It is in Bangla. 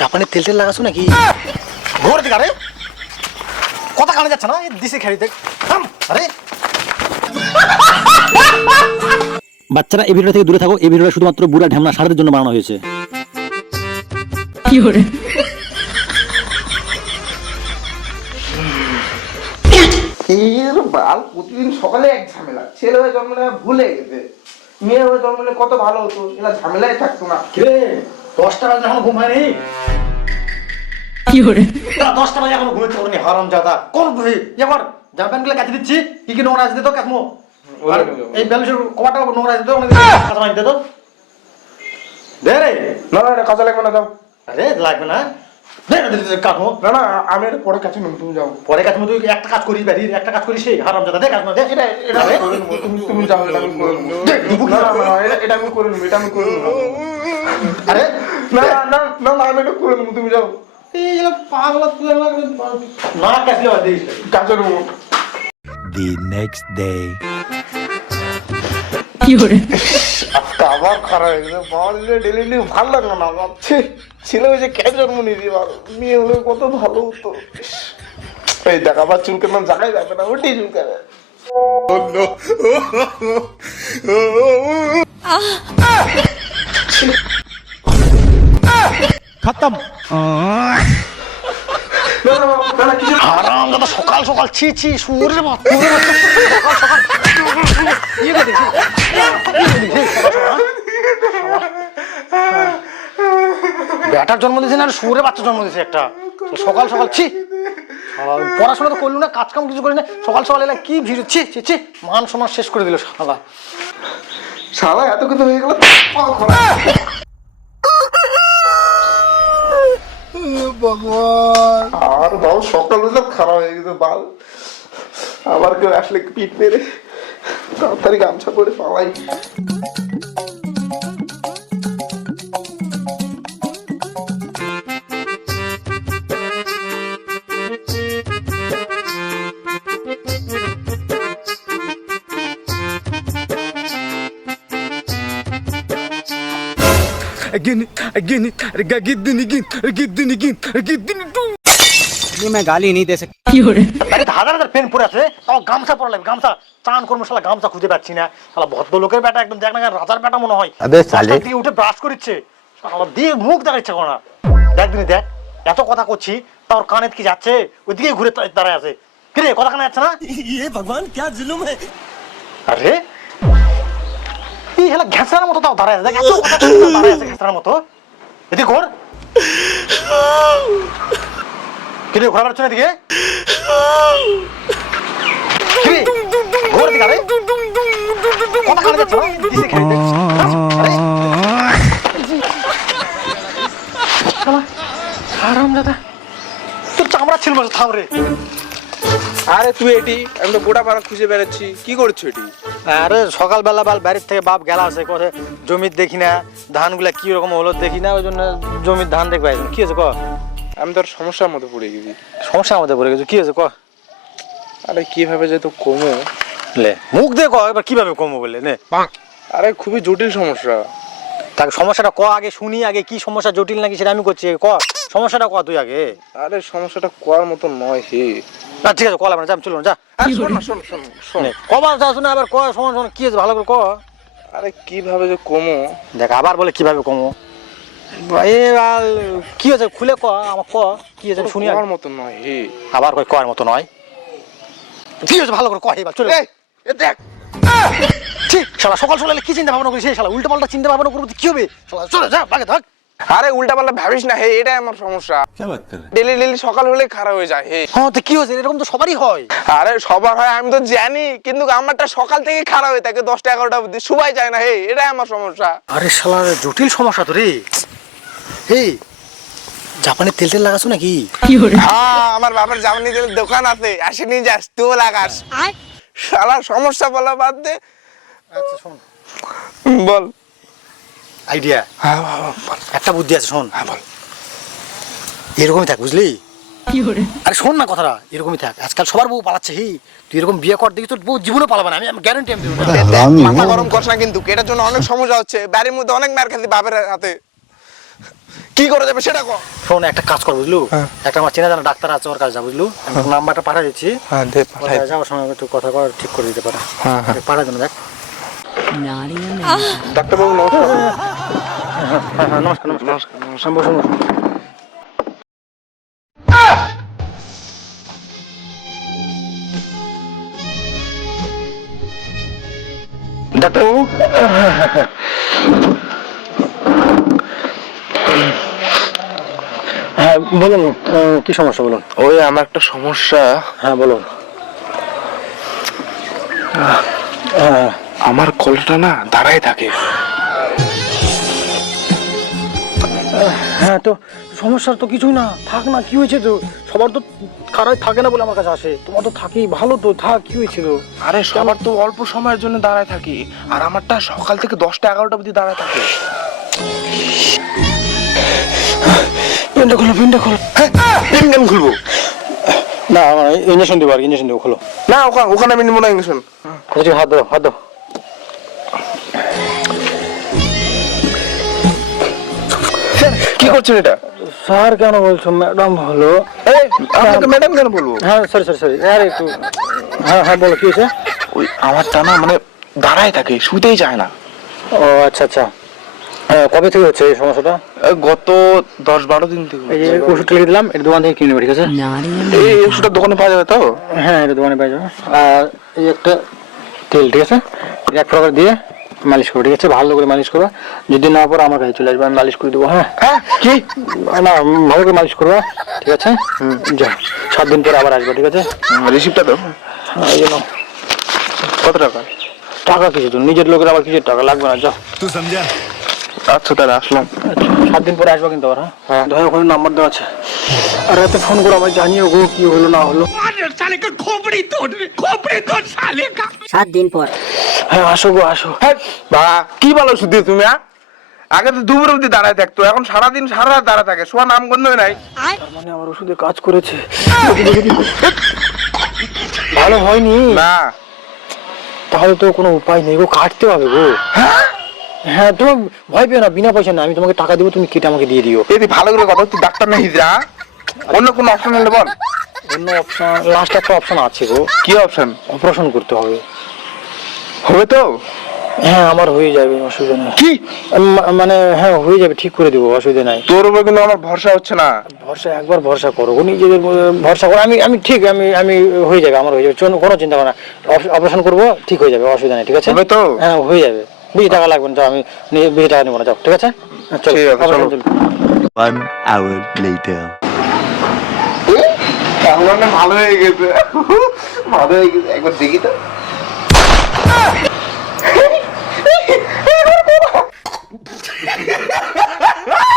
জাপানের তেল তেল লাগাছো নাকি? ঘোর দিকে আরে কথা কানে যাচ্ছে না? এই দিশে খেলি দেখ থাম, আরে। বাচ্চারা এই ভিডিও থেকে দূরে থাকো। এই ভিডিওটা শুধুমাত্র বুড়া ঢ্যামনা সারদের জন্য বানানো হয়েছে। এর বাল প্রতিদিন সকালে এক ঝামেলা। ছেলে হয়ে জন্ম নেওয়া ভুলে গেছে। মেয়ে হয়ে জন্ম নিলে কত ভালো হতো এরা ঝামেলায় থাকতো না। কিরে দশটা বাজে এখনও ঘুম হয়নি তা দশটা বাজে এখনও ঘুমাতে পারিনি হারাম জাদা। কোন এবার জামা প্যান্টগুলো দিচ্ছি কি কি নোংরা আছে দিত কাসমো আর এই ব্যালেন্সের কবাটা নোংরা আছে তো। দে রে। না না কাজে লাগবে না যাও আরে লাগবে না। না না না আমি পরে কাছে নেব তুমি যাও। পরে কাটমো তুই একটা কাজ করিস একটা কাজ করিস সেই হারাম জাদা। দে কাটমো দে এটা এটা দে। করে নেব, তুমি তুমি যাও এটা আমি করে নেব। কি না না এটা আমি করে নেব এটা আমি করে নেব। আরে না না না না না আমি এটা করে নেব তুমি যাও। The next day. আজকে আবার খারাপ হয়ে গেছে। বাবার ডেলি ডেলি ভালো লাগল না। ভাবছি ছেলে হয়েছে কে জন্ম নিয়েছি বাবা মেয়ে হলে কত ভালো হতো। এই দেখ আবার চুলকে নাম জায়গায় যাবে না ওটি চুলকাবে না কিছু হারাম দাদা সকাল সকাল ছি ছি সুরের বাচ্চা সুরের বাচ্চা সকাল সকাল করে দেখি বেটার জন্ম দিয়েছে না সুরের বাচ্চা জন্ম দিয়েছে একটা। সকাল সকাল ছি। পড়াশোনা তো করলু না কাজ কাম কিছু করি না সকাল সকাল এলা কি ভিড় ছি ছি ছি মান সম্মান শেষ করে দিল শালা। সারা এত কিছু হয়ে গেল। খোলা। আর বাবু, সকাল হলে খারাপ হয়ে গেছে, বাল আবার কেউ আসলে পিঠ মেরে তাড়াতাড়ি গামছা পরে পালাই Again, again, again, again, again, again, again, ये मैं गाली नहीं दे सकता আরে হাজার হাজার পেন পরে আছে তাও গামছা পরা লাগবে গামছা চান করবো শালা গামছা খুঁজে পাচ্ছি না শালা ভদ্রলোকের বেটা একদম দেখ না রাজার বেটা মনে হয় আবে সালে। দশটার দিকে উঠে ব্রাশ করছে শালা দিয়ে মুখ দেখা ইচ্ছা করে না দেখ দিনি দেখ এত কথা করছি তার কানে কি যাচ্ছে ওইদিকে ঘুরে তা- দাঁড়ায় আছে কিরে কথা কানে যাচ্ছে না ये भगवान क्या जुलुम है আরে এই হেলা ঘেঁষার মতো তাও দাঁড়ায় আছে? দেখ এত কথা দাঁড়ায় আছে ঘেঁষার মতো। এদিকে ঘোর। কিরে ঘোরা বেড়াচ্ছ না এদিকে? কিরে ঘোর দিকে আরে। কথা কানে যাচ্ছে না দিশে খেলি আরে। শালা, দাদা তোর চামড়া ছিল মাঝে থাম রে। আরে তুই এটি আমি তো গোটা পাড়া খুঁজে বেড়াচ্ছি। কি করছ এটি? আরে সকালবেলা বাল বাড়ির থেকে বাপ গেলা আছে কোথায় জমির দেখি না ধানগুলা কি রকম হলো দেখি না ওই জন্য জমির ধান দেখবে কি হয়েছে ক? আমি তোর সমস্যার মধ্যে পড়ে গেছি। সমস্যার মধ্যে পড়ে গেছি কি হয়েছে ক? আরে কীভাবে যে তো কমো। লে মুখ দিয়ে ক এবার কীভাবে কমো বলে নে। আরে খুবই জটিল সমস্যা। তাকে সমস্যাটা ক আগে শুনি আগে কি সমস্যা জটিল নাকি সেটা আমি করছি ক? সমস্যাটা ক তুই আগে? আরে সমস্যাটা করার মতো নয় হে। না ঠিক আছে কলা মানে যা চলুন যা। শোন না, শোন শোন শোন। কবার যা শুনে আবার ক শোন শোন কি হয়েছে ভালো করে ক। আরে কীভাবে যে কমো? দেখ আবার বলে কীভাবে কমবো এ বাল কি হয়েছে খুলে ক আমার ক কি হয়েছে শুনি। করার মতো নয় হে। আবার কয় কয়ের মতো নয়। ঠিক আছে ভালো করে কয় এবার চলে এ দেখ। ঠিক শালা সকাল সকালে কি চিন্তা ভাবনা করিস? এই শালা উল্টো পাল্টা চিন্তা ভাবনা করব কি হবে? শালা চলে যা বাগে থাক। আরে উল্টা পাল্টা ভাবিস না হে এটাই আমার সমস্যা। ডেলি ডেলি সকাল হলে খারাপ হয়ে যায় হে। হ্যাঁ তো কি হয়েছে? এরকম তো সবারই হয়। আরে সবার হয় আমি তো জানি কিন্তু আমারটা সকাল থেকে খারাপ হয়ে থাকে দশটা এগারোটা অবধি। সবাই যায় না হে এটাই আমার সমস্যা। আরে শালা জটিল সমস্যা তো রে। এই জাপানের তেল তেল লাগাছো নাকি? হ্যাঁ আমার বাবার জামানি তেলের দোকান আছে আসি নিয়ে যাস তুও লাগাস। শালা সমস্যা বলা বাদ দে। আচ্ছা শোন। বল। আইডিয়া? হ্যাঁ বল, বল। একটা বুদ্ধি আছে শোন। হ্যাঁ বল। এরকমই থাক বুঝলি? আরে শোন না কথাটা এরকমই থাক। আজকাল সবার বউ পালাচ্ছে হি। তুই এরকম বিয়ে কর দেখি তোর বউ জীবনে পালাবে না আমি গ্যারান্টি আমি দেবো মাথা গরম করছ না কিন্তু এটার জন্য অনেক সমস্যা হচ্ছে। বাড়ির মধ্যে অনেক মার খেতে বাপের হাতে। কি করে যাবে সেটা কো। শোন একটা কাজ কর বুঝলু? একটা আমার চেনা জানা ডাক্তার আছে ওর কাছে যা বুঝলু? আমি নাম্বারটা পাঠিয়ে দিচ্ছি। হ্যাঁ দে পাঠাই। যাওয়ার সময় একটু কথা কর ঠিক করে দিতে পারে। হ্যাঁ হ্যাঁ। দেন দেখ। ডাক্তারবাবু নমস্কার। হ্যাঁ হ্যাঁ নমস্কার নমস্কার। নমস্কার নমস্কার। বসুন বসুন। ডাক্তারবাবু? হ্যাঁ বলুন কি সমস্যা বলুন? ওই আমার একটা সমস্যা। হ্যাঁ বলুন। আমার কলটা না দাঁড়ায় থাকে। হ্যাঁ তো সমস্যার তো কিছুই না। থাক না কি হয়েছে তো? সবার তো খারাপ থাকে না বলে আমার কাছে আসে। তোমার তো থাকেই ভালো তো থাক কি হয়েছে তো? আরে সবার তো অল্প সময়ের জন্য দাঁড়ায় থাকি আর আমারটা সকাল থেকে দশটা এগারোটা অবধি দাঁড়ায় থাকে। পিনটা খোলো পিনটা খোলো। পেন কেন খুলবো? না আমার ইঞ্জেকশন দেবো আর ইঞ্জেকশন দেবো খোলো। না ওখানে ওখানে আমি নিবো না ইঞ্জেকশন হাত দাও হাত দাও করছেন এটা? স্যার কেন বলছো ম্যাডাম হলো। এই, আপনাকে ম্যাডাম কেন বলব? হ্যাঁ সরি সরি সরি আরে একটু হ্যাঁ হ্যাঁ বলো কি হয়েছে? ওই আমারটা না মানে দাঁড়ায় থাকে শুতেই চায় না। ও আচ্ছা আচ্ছা। কবে থেকে হচ্ছে এই সমস্যাটা? গত দশ বারো দিন থেকে এই যে ওষুধটা লিখে দিলাম এটা দোকান থেকে কিনে নেবে ঠিক আছে? এই ওষুধটা দোকানে পাওয়া যাবে তো? হ্যাঁ এটা দোকানে পাই যাবে। আর এই একটা তেল ঠিক আছে? এক প্রকার দিয়ে মালিশ করো ঠিক আছে? ভালো করে মালিশ করো। যদি না পারো আমার কাছে চলে আসবে আমি মালিশ করে দেবো হ্যাঁ? হ্যাঁ কি? না ভালো করে মালিশ করব হ্যাঁ? ঠিক আছে? যা সাত দিন পরে আবার আসব ঠিক আছে? রিসিপ্টটা তো হ্যাঁ, এই জন্য কত টাকা? টাকা কিছু তো নিজের লোকের আবার কিছু টাকা লাগবে না যাও। তুই সমঝা। আচ্ছা তাহলে আসলাম। সাত দিন পরে আসব কিন্তু আবার হ্যাঁ? দয়া ওখানে নাম্বার দেওয়া আছে। আর রাতে ফোন করে আমার জানিও গো কি হলো না হলো। সাত দিন পর। হ্যাঁ আসো গো আসো। হ্যাঁ বা কি বলো শুধু তুমি হ্যাঁ? আগে তো দুপুর অবধি দাঁড়ায় থাকতো এখন সারাদিন সারা রাত দাঁড়ায় থাকে শোয়া নাম গন্ধই নাই। মানে আমার ওষুধে কাজ করেছে। ভালো হয়নি। না। তাহলে তো কোনো উপায় নেই গো কাটতে হবে গো। হ্যাঁ? তুমি ভয় পেও না বিনা পয়সা না আমি তোমাকে টাকা দেবো তুমি কেটে আমাকে দিয়ে দিও। এদি ভালো করে কথা তুই ডাক্তার না হিজরা অন্য কোনো অপশন হলে বল। অন্য অপশন লাস্ট একটা অপশন আছে গো। কি অপশন অপারেশন করতে হবে। হবে তো? হ্যাঁ আমার হয়ে যাবে অসুবিধা নেই। কি? মানে হ্যাঁ হয়ে যাবে ঠিক করে দেবো অসুবিধা নাই। তোর উপর কিন্তু আমার ভরসা হচ্ছে না। ভরসা একবার ভরসা করো। নিজেদের ভরসা করো। আমি আমি ঠিক আমি আমি হয়ে যাবে আমার হয়ে যাবে। চলো, কোনো চিন্তা করো না। অপারেশন করব ঠিক হয়ে যাবে অসুবিধা নেই ঠিক আছে? হবে তো? হ্যাঁ হয়ে যাবে। বেশি টাকা লাগবে না আমি বেশি টাকা নেব না যাও ঠিক আছে? চলো সামনে ভালো হয়ে গেছে। ভালো হয়ে গেছে। একবার দেখি তো। Yeah.